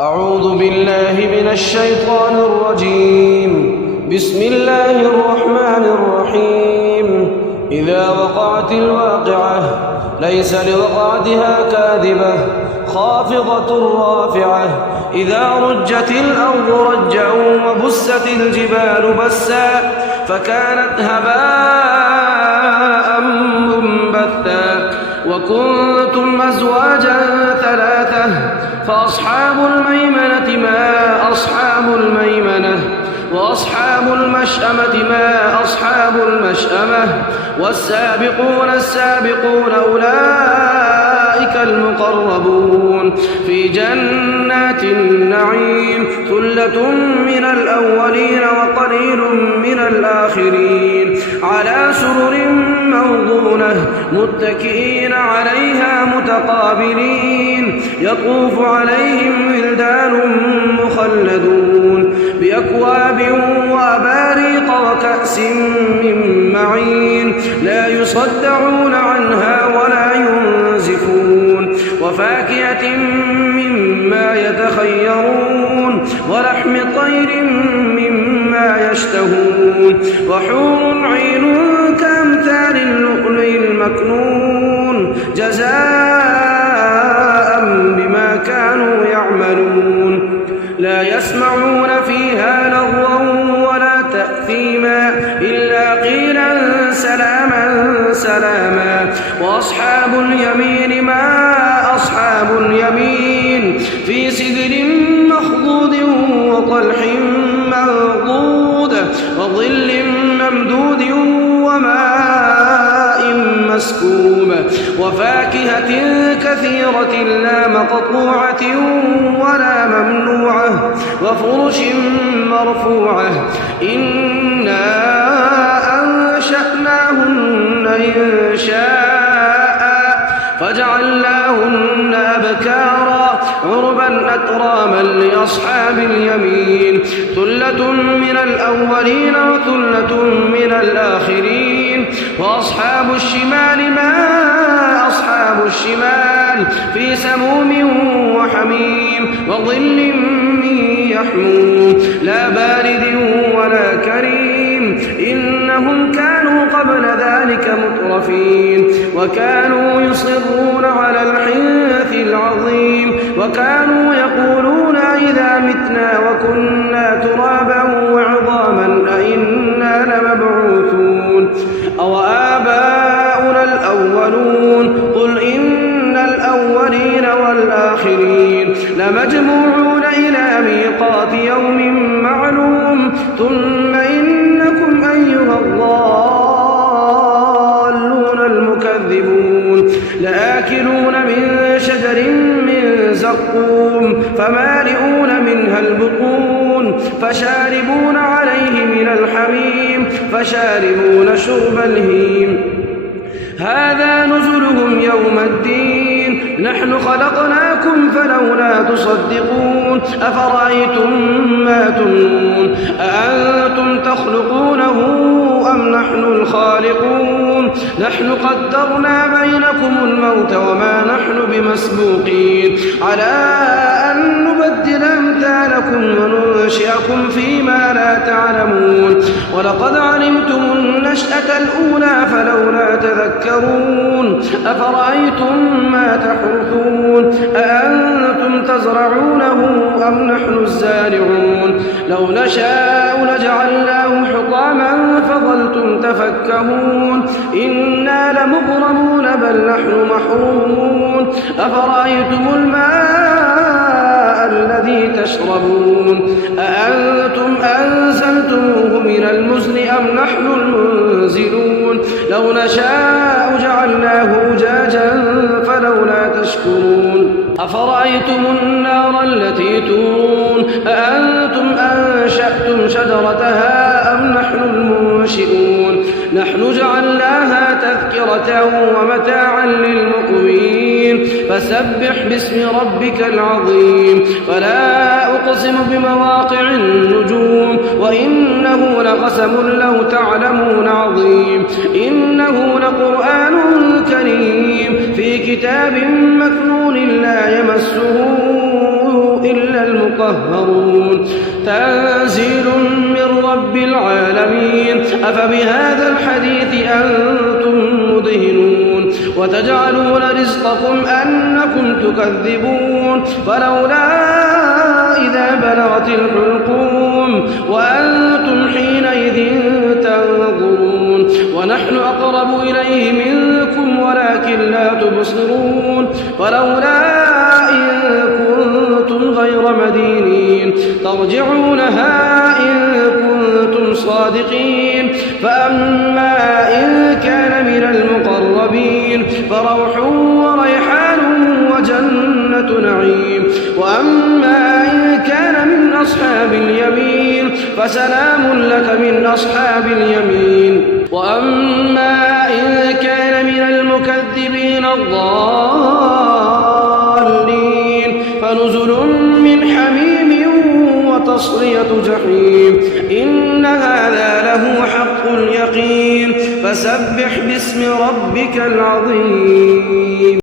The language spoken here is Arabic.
أعوذ بالله من الشيطان الرجيم. بسم الله الرحمن الرحيم. إذا وقعت الواقعة ليس لوقعتها كاذبة خافضة رافعة إذا رجت الأرض رجا وبست الجبال بسا فكانت هباء منبثا وكنتم أزواجا ثلاثة فأصحاب الميمنة ما أصحاب الميمنة وأصحاب المشأمة ما أصحاب المشأمة والسابقون السابقون أولئك المقربون في جنات النعيم ثلة من الأولين وقليل من الآخرين على سرر موضونة متكئين عليها متقابلين يطوف عليهم ولدان مخلدون بأكواب وأباريق وكأس من معين لا يصدعون عنها ولا ينزفون وفاكهة مما يتخيرون ولحم طير مما يشتهون وحور عين كأمثال اللؤلؤ المكنون جزاء بما كانوا يعملون لا يسمعون فيها لغوا ولا تأثيما إلا قيلا سلاما سلاما وأصحاب اليمين ما أصحاب اليمين في سدر مخضود وطلح منضود وظل ممدود وماء مسكوب وفاكهة كثيرة لا مقطوعة ولا ممنوعة وفرش مرفوعة إنا أنشأناهن إنشاء فجعلناهن أبكارا عربا أتراما لأصحاب اليمين ثلة من الأولين وثلة من الآخرين وأصحاب الشمال ما أصحاب الشمال في سموم وحميم وظل من يحموم لا بارد ولا كريم إنهم كانوا قبل ذلك مترفين وكانوا يصرون على الحنث العظيم وكانوا يقولون إذا متنا وكنا ترابا وعظاما أئنا لمبعوثون أو آباؤنا الأولون قل إن الأولين والآخرين لمجموعون إلى ميقات يوم معلوم ثم إنكم أيها الضالون المكذبون لآكلون من شجر من زقوم فمالئون منها البطون فشاربون عليه من الحميم فشاربون شرب الهيم هذا نزلهم يوم الدين نحن خلقناكم فلولا تصدقون أفرأيتم ما تمنون أأنتم تخلقونه أم نحن الخالقون نحن قدرنا بينكم الموت وما نحن بمسبوقين على أن نبدل أمثالكم وننشئكم فيما لا تعلمون ولقد علمتم النشأة الأولى فلولا تذكرون أفرأيتم ما تحرثون أأنتم تزرعونه أم نحن الزارعون لو نشاء لجعلناه حطاما فظلتم تفكهون إنا لمغرمون بل نحن محرومون أفرأيتم الماء الذي تشربون أأنتم أنزلتموه من المزن أم نحن المنزلون لو نشاء جعلناه أجاجا فلولا تشكرون أفرأيتم النار التي تورون أأنتم أنشأتم شجرتها أم نحن المنشئون نحن جعلناها تذكرة ومتاعا للمقوين فسبح باسم ربك العظيم فلا أقسم بمواقع النجوم وإنه لقسم لو تعلمون عظيم إنه لقرآن كريم في كتاب مكنون لا يمسه إلا المطهرون تنزيل من رب العالمين أفبهذا الحديث أنتم مدهنون وتجعلون رزقكم أنكم تكذبون فلولا إذا بلغت الحلقوم وأنتم حينئذ تنظرون ونحن أقرب إليه منكم ولكن لا تبصرون ولولا إن كنتم غير مدينين ترجعونها إن كنتم صادقين فأما إن كان من المقربين فروح وريحان وجنة نعيم وأما إن كان من أصحاب اليمين فسلام لك من أصحاب اليمين وأما إن كان من المكذبين الضالين فنزل من حميم وتصلية جحيم إن هذا له حق اليقين فسبح باسم ربك العظيم.